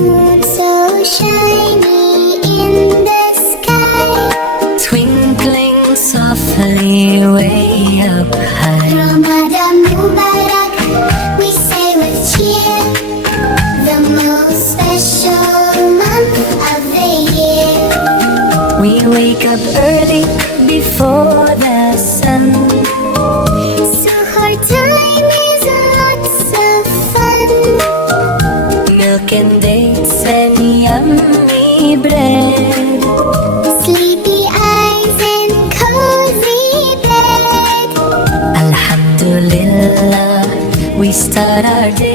Moon so shiny in the sky, twinkling softly way up high. Ramadan Mubarak, we say with cheer, the most special month of the year. We wake up early before the sun. Suhoor time is lots of fun. Milk and dates and yummy bread. Sleepy eyes and cozy bed. Alhamdulillah, we start our day